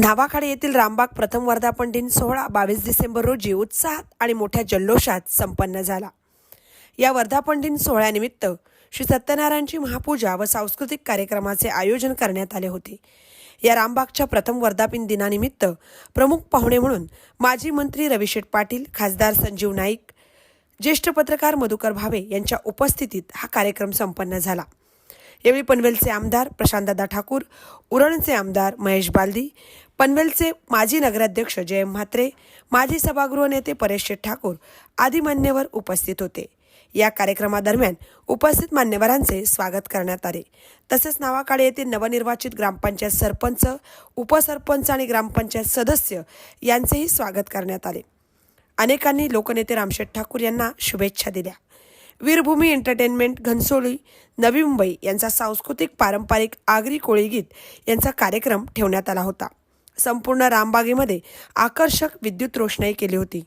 नावाखाडे येथील रामबाग प्रथम वर्धापन दिन सोहळा 22 डिसेंबर रोजी उत्साहात आणि मोठ्या जल्लोषात संपन्न झाला। या वर्धापन दिन सोहळ्यानिमित्त श्री सत्यनारायणची महापूजा व सांस्कृतिक कार्यक्रमाचे आयोजन करण्यात आले होते। या रामबागच्या प्रथम वर्धापन दिनानिमित्त प्रमुख पाहुणे म्हणून माजी मंत्री रविशेठ पाटील, खासदार संजीव नाईक, ज्येष्ठ पत्रकार मधुकर भावे यांच्या उपस्थितीत हा कार्यक्रम संपन्न झाला। यावेळी पनवेलचे आमदार प्रशांतदादा ठाकूर, उरणचे आमदार महेश बालदी, पनवेलचे माजी नगराध्यक्ष जयम म्हात्रे, माजी सभागृह नेते परेश शेठ ठाकूर आदी मान्यवर उपस्थित होते। या कार्यक्रमादरम्यान उपस्थित मान्यवरांचे स्वागत करण्यात आले। तसेच नावाखाडे येथील नवनिर्वाचित ग्रामपंचायत सरपंच, उपसरपंच आणि ग्रामपंचायत सदस्य यांचेही स्वागत करण्यात आले। अनेकांनी लोकनेते रामशेठ ठाकूर यांना शुभेच्छा दिल्या। वीरभूमी एंटरटेनमेंट घनसोली नवी मुंबई यांचा सांस्कृतिक पारंपरिक आगरी कोळी गीत यांचा कार्यक्रम ठेवण्यात आला होता। संपूर्ण रामबागेमध्ये आकर्षक विद्युत रोषणाई केली होती।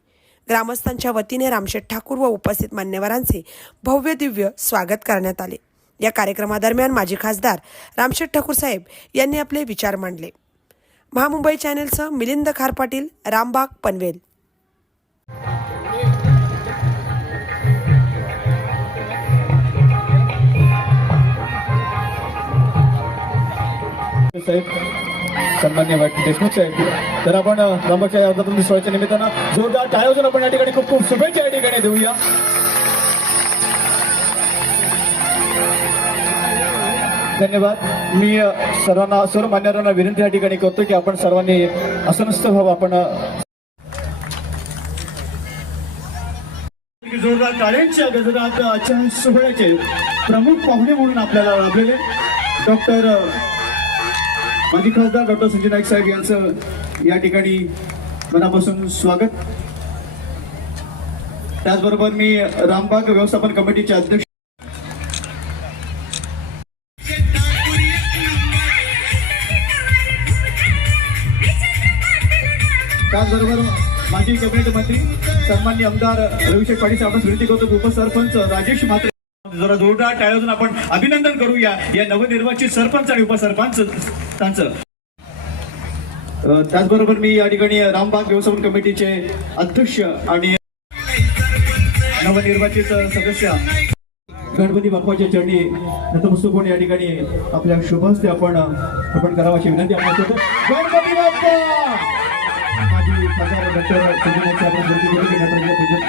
ग्रामस्थांच्या वतीने रामशेठ ठाकूर व उपस्थित मान्यवरांचे भव्य दिव्य स्वागत करण्यात आले। या कार्यक्रमादरम्यान माजी खासदार रामशेठ ठाकूर साहेब यांनी आपले विचार मांडले। महामुंबई चॅनेलसह मिलिंद खार पाटील, रामबाग, पनवेल। साहेब, सन्माननीय वाटते देशमुख साहेब, तर आपण रामबागच्या वर्धापन सोहळ्याच्या निमित्तानं जोरदार टाळ्या वाजवून आपण या ठिकाणी खूप खूप शुभेच्छा या ठिकाणी देऊया। धन्यवाद। मी सर्व मान्यवरांना विनंती या ठिकाणी करतो की आपण सर्वांनी आसनस्थ व्हावं। आपण जोरदार टाळ्यांच्या गजरात आजच्या सोहळ्याचे प्रमुख पाहुणे म्हणून आपल्याला लाभलेले डॉक्टर माजी खासदार डॉक्टर संजय नाईक साहेब यांचं या ठिकाणी मनापासून स्वागत। त्याचबरोबर मी रामबाग व्यवस्थापन कमिटीचे अध्यक्ष त्याचबरोबर माजी कॅबिनेट मंत्री सन्माननीय आमदार रविशेठ पाटील साहेबांना विनंती करतो, उपसरपंच राजेश म्हात्रे, जरा जोरदार टाळ्या वाजवून आपण अभिनंदन करूया या नवनिर्वाचित सरपंच आणि उपसरपंचांचं। त्याचबरोबर मी या ठिकाणी रामबाग व्यवस्थापन कमिटीचे अध्यक्ष आणि नवनिर्वाचित सदस्य गणपती बाप्पाच्या चरणी नतमस्तक होऊन या ठिकाणी आपल्या शुभ हस्ते आपण करावं अशी विनंती आपण करतो। गणपती बाप्पा। माजी खासदार डॉक्टर संजय नाईक साहेब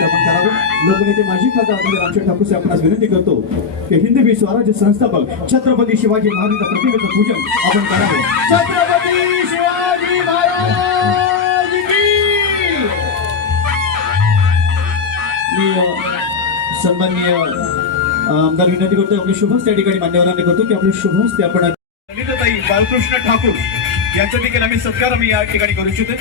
आपण करावं। लोकनेते माजी खासदार रामशेठ ठाकूर साहेब आपणास विनंती करतो की हिंदवी स्वराज्य संस्थापक छत्रपती शिवाजी महाराजांच्या प्रतिमेचं पूजन आपण करावे। छत्रपती शिवाजी महाराज की। मी सन्माननीय आमदार विनंती करतो आपले शुभ हस्ते या ठिकाणी मान्यवरांनी करतो की आपले शुभ हस्ते आपण ललिताताई बाळकृष्ण ठाकूर यांचा देखील आम्ही सत्कार या ठिकाणी करू इच्छितो।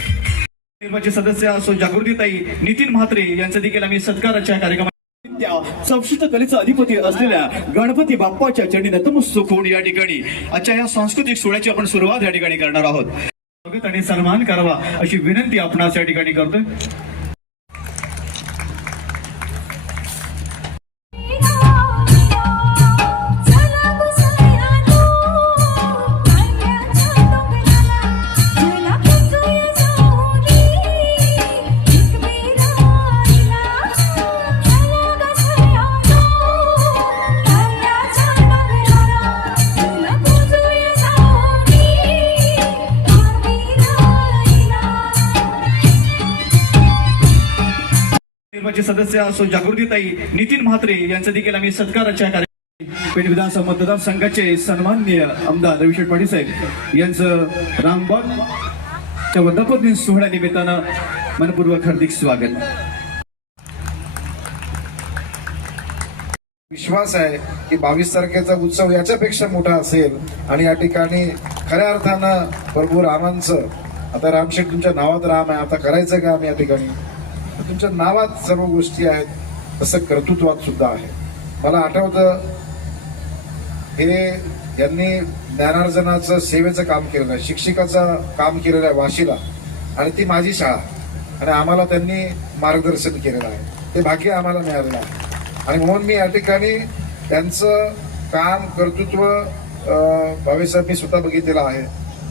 निर्वाचित सदस्य असो जागृतीताई नितीन म्हात्रे यांचा देखील आम्ही सत्काराच्या कार्यक्रमात त्या संस्कृत कलेचा अधिपती असलेल्या गणपती बाप्पाच्या चरणी नतमस्तक होऊन या ठिकाणी आजच्या या सांस्कृतिक सोहळ्याची आपण सुरुवात या ठिकाणी करणार आहोत। स्वागत आणि सन्मान करावा अशी विनंती आपणास या ठिकाणी करतोय। निर्वाचित सदस्य असो जागृतीताई नितीन म्हात्रे यांचा देखील आम्ही सत्काराच्या कार्यक्रमात पेठ विधानसभा मतदारसंघाचे सन्माननीय आमदार रविशेठ पाटील साहेब यांचं रामबागच्या वर्धापन दिन सोहळ्यानिमित्तानं मनपूर्वक हार्दिक स्वागत। विश्वास आहे की 22 तारखेचा उत्सव याच्यापेक्षा मोठा असेल आणि या ठिकाणी खऱ्या अर्थानं प्रभू रामांचं, आता रामशेठ तुमच्या नावात राम आहे, आता करायचं का आम्ही या ठिकाणी, तुमच्या नावात सर्व गोष्टी आहेत, तसं कर्तृत्वात सुद्धा आहे। मला आठवतं हे यांनी ज्ञानार्जनाचं सेवेचं काम केलेलं आहे, शिक्षकाचं काम केलेलं आहे वाशीला, आणि ती माझी शाळा, आणि आम्हाला त्यांनी मार्गदर्शन केलेलं आहे, ते भाग्य आम्हाला मिळालेलं आहे। आणि म्हणून मी या ठिकाणी त्यांचं काम कर्तृत्व भावेसाहेब मी स्वतः बघितलेलं आहे।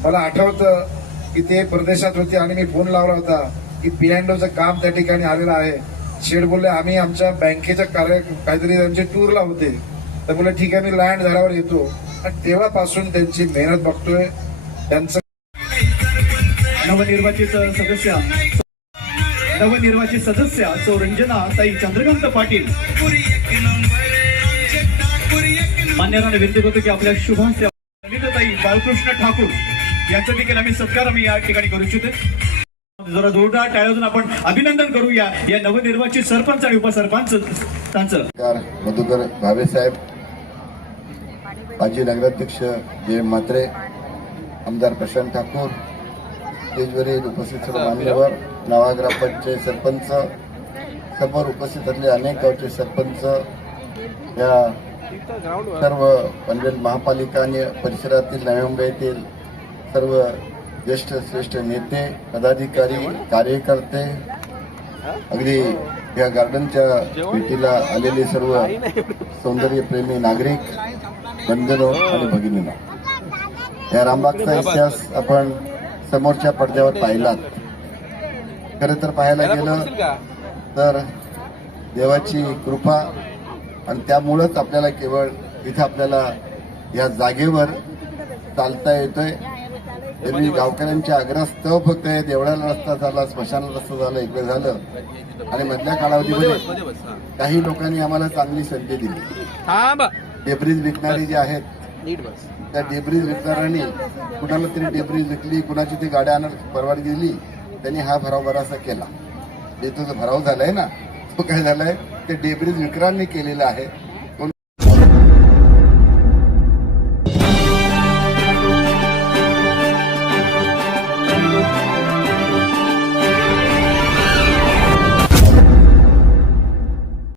मला आठवतं की ते परदेशात होते आणि मी फोन लावला होता की P&Oचं काम त्या ठिकाणी आलेलं आहे. शेठ बोलले आम्ही आमच्या बँकेच्या काहीतरी त्यांचे टूरला होते, तर बोलले ठीक आहे मी लँड झाल्यावर येतो. आणि तेव्हापासून त्यांची मेहनत बघतोय. त्यांचं नवनिर्वाचित सदस्य सौ रंजना ताई चंद्रकांत पाटील मान्यवरांना विनंती करतो की आपल्या शुभ हस्ते ललिताताई बाळकृष्ण ठाकूर यांचा देखील आम्ही सत्कार या ठिकाणी करू इच्छितो. जरा जोरदार टाळ्यातून आपण अभिनंदन करूया या नवनिर्वाचित सरपंच आणि उपसरपंच त्यांचं. मधुकर भावे साहेब, माजी नगराध्यक्ष जय म्हात्रे, आमदार प्रशांत ठाकूर, स्टेजवरील उपस्थित सर्व मान्यवर, नावा ग्रामपंचायत सरपंच, समोर उपस्थित असलेले अनेक गावचे सरपंच, या सर्व पनवेल महापालिका आणि परिसरातील नवी मुंबईतील सर्व ज्येष्ठ श्रेष्ठ नेते, पदाधिकारी, कार्यकर्ते, अगदी या गार्डनच्या भेटीला आलेले सर्व सौंदर्यप्रेमी नागरिक, बंधनो आणि भगिनींनो, या रामबागचा इतिहास आपण समोरच्या पडद्यावर पाहिलात. खरं तर पाहायला गेलं तर देवाची कृपा आणि त्यामुळंच आपल्याला केवळ इथं आपल्याला या जागेवर चालता येतोय. तरी गावकऱ्यांच्या आग्रहास्तव फक्त देवळाला रस्ता झाला, स्मशानाला रस्ता झाला, इकडे झालं. आणि मधल्या कालावधीमध्ये काही लोकांनी आम्हाला चांगली संधी दिली. डेब्रीज विकणारी जे आहेत त्या डेब्रीज विकणाऱ्यांनी कुणाला तरी डेब्रीज विकली, कुणाची ती गाड्या आणायला परवानगी दिली, त्यांनी हा भराव बरासा केला. तो जो भराव झालाय ना, तो काय झालाय ते डेब्रीज विक्रांनी केलेला आहे.